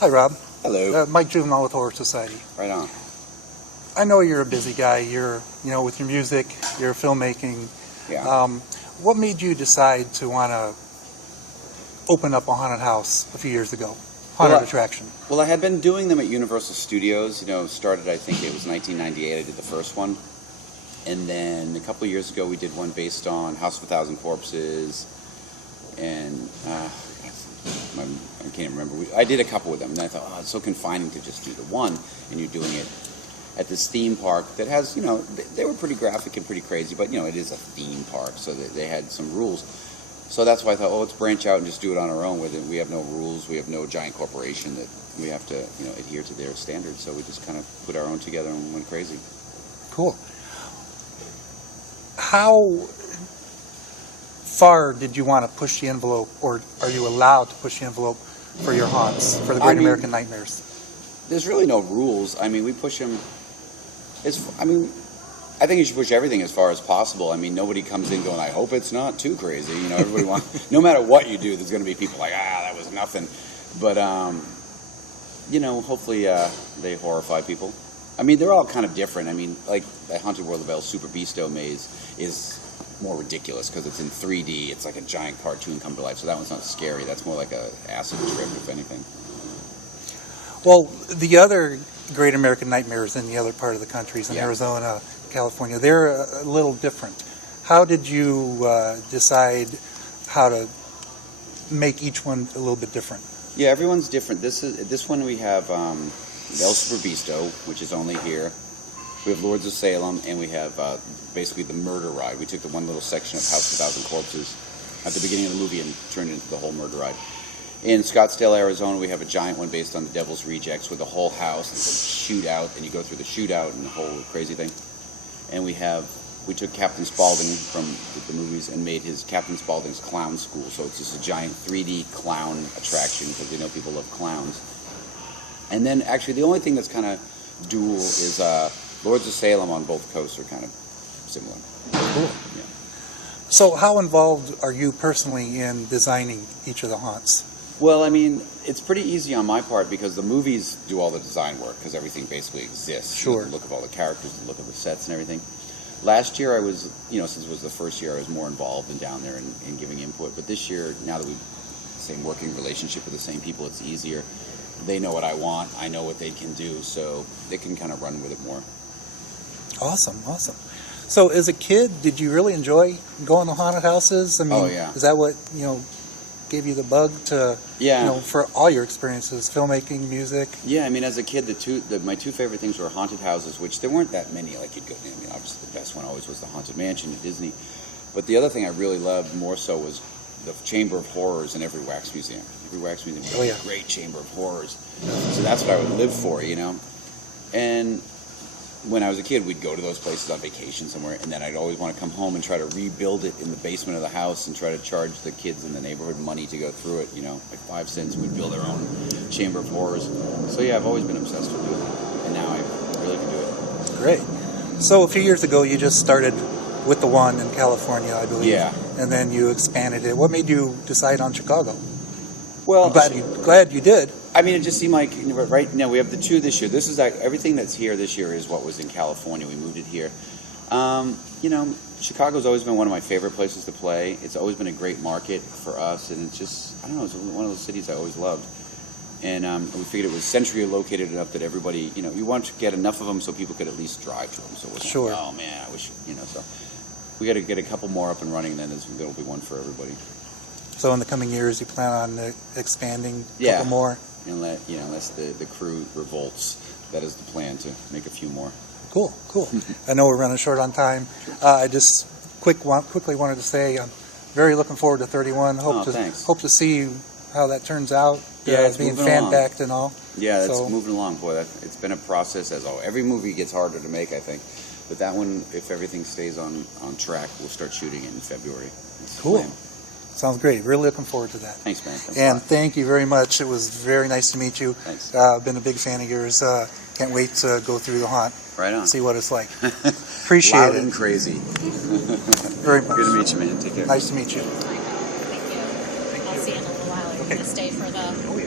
Hi, Rob. Hello. Mike Juvinall with Horror Society. Right on. I know you're a busy guy. You're, with your music, your filmmaking. Yeah. What made you decide to want to open up a haunted house a few years ago? Haunted attraction. Well, I had been doing them at Universal Studios. Started, I think it was 1998. I did the first one. And then a couple of years ago, we did one based on House of a Thousand Corpses. And I can't remember. I did a couple with them. And I thought, it's so confining to just do the one. And you're doing it at this theme park that has, they were pretty graphic and pretty crazy. But, it is a theme park. So they had some rules. So that's why I thought, let's branch out and just do it on our own. We have no rules. We have no giant corporation that we have to, adhere to their standards. So we just kind of put our own together and went crazy. Cool. How far did you want to push the envelope, or are you allowed to push the envelope for your haunts, for the Great American Nightmares? There's really no rules. We push them. I think you should push everything as far as possible. Nobody comes in going, I hope it's not too crazy. Everybody wants, no matter what you do, there's going to be people like, that was nothing. But, hopefully they horrify people. They're all kind of different. Like the Haunted World of El Super Beasto maze is more ridiculous because it's in 3D. It's like a giant cartoon come to life. So that one's not scary. That's more like a acid trip, if anything. Well, the other Great American Nightmares in the other part of the country, in Arizona, California, they're a little different. How did you decide how to make each one a little bit different? Yeah, everyone's different. This one we have El Super Beasto, which is only here. We have Lords of Salem, and we have basically the murder ride. We took the one little section of House of a Thousand Corpses at the beginning of the movie and turned it into the whole murder ride. In Scottsdale, Arizona, we have a giant one based on the Devil's Rejects with the whole house and a shootout, and you go through the shootout and the whole crazy thing. And we took Captain Spaulding from the movies and made his Captain Spaulding's Clown School. So it's just a giant 3D clown attraction because we know people love clowns. And then actually the only thing that's kind of dual is Lords of Salem on both coasts are kind of similar. Cool. Yeah. So how involved are you personally in designing each of the haunts? Well, it's pretty easy on my part because the movies do all the design work because everything basically exists. Sure. The look of all the characters, the look of the sets and everything. Last year I was, since it was the first year, I was more involved and down there and giving input. But this year, now that we've the same working relationship with the same people, it's easier. They know what I want. I know what they can do. So they can kind of run with it more. Awesome. So as a kid, did you really enjoy going to haunted houses? Oh, yeah. Is that what, gave you the bug to, for all your experiences, filmmaking, music? Yeah, as a kid, my two favorite things were haunted houses, which there weren't that many. Like you'd go, obviously the best one always was the Haunted Mansion at Disney. But the other thing I really loved more so was the Chamber of Horrors in every wax museum. Every wax museum has a great Chamber of Horrors. So that's what I would live for, And when I was a kid, we'd go to those places on vacation somewhere, and then I'd always want to come home and try to rebuild it in the basement of the house and try to charge the kids in the neighborhood money to go through it, like 5 cents. We'd build our own Chamber of Horrors. So yeah, I've always been obsessed with doing it, and now I really can do it. Great. So a few years ago, you just started with the one in California, I believe. Yeah. And then you expanded it. What made you decide on Chicago? Well, I'm glad you did. It just seemed like right now we have the two this year. This is everything that's here this year is what was in California. We moved it here. Chicago's always been one of my favorite places to play. It's always been a great market for us, and it's just it's one of those cities I always loved. And we figured it was centrally located enough that everybody, you want to get enough of them so people could at least drive to them. So it wasn't sure. Like, oh man, I wish So we got to get a couple more up and running, and then there'll be one for everybody. So in the coming years, you plan on expanding a couple more? Unless the crew revolts, that is the plan, to make a few more. Cool. I know we're running short on time. I just quickly wanted to say I'm very looking forward to 31. Hope to see how that turns out. It's being moving fan-backed and all. Yeah, it's moving along. Boy, it's been a process, every movie gets harder to make, I think. But that one, if everything stays on track, we'll start shooting it in February. Cool. Sounds great. Really looking forward to that. Thanks, man. Thanks and thank you very much. It was very nice to meet you. Thanks. I've been a big fan of yours. Can't wait to go through the haunt. Right on. See what it's like. Appreciate Loud it. and crazy. Very much. Good to meet you, man. Take care. Nice to meet you. Thank you. I'll see you in a little while. Are you going to stay for the... Oh, yeah.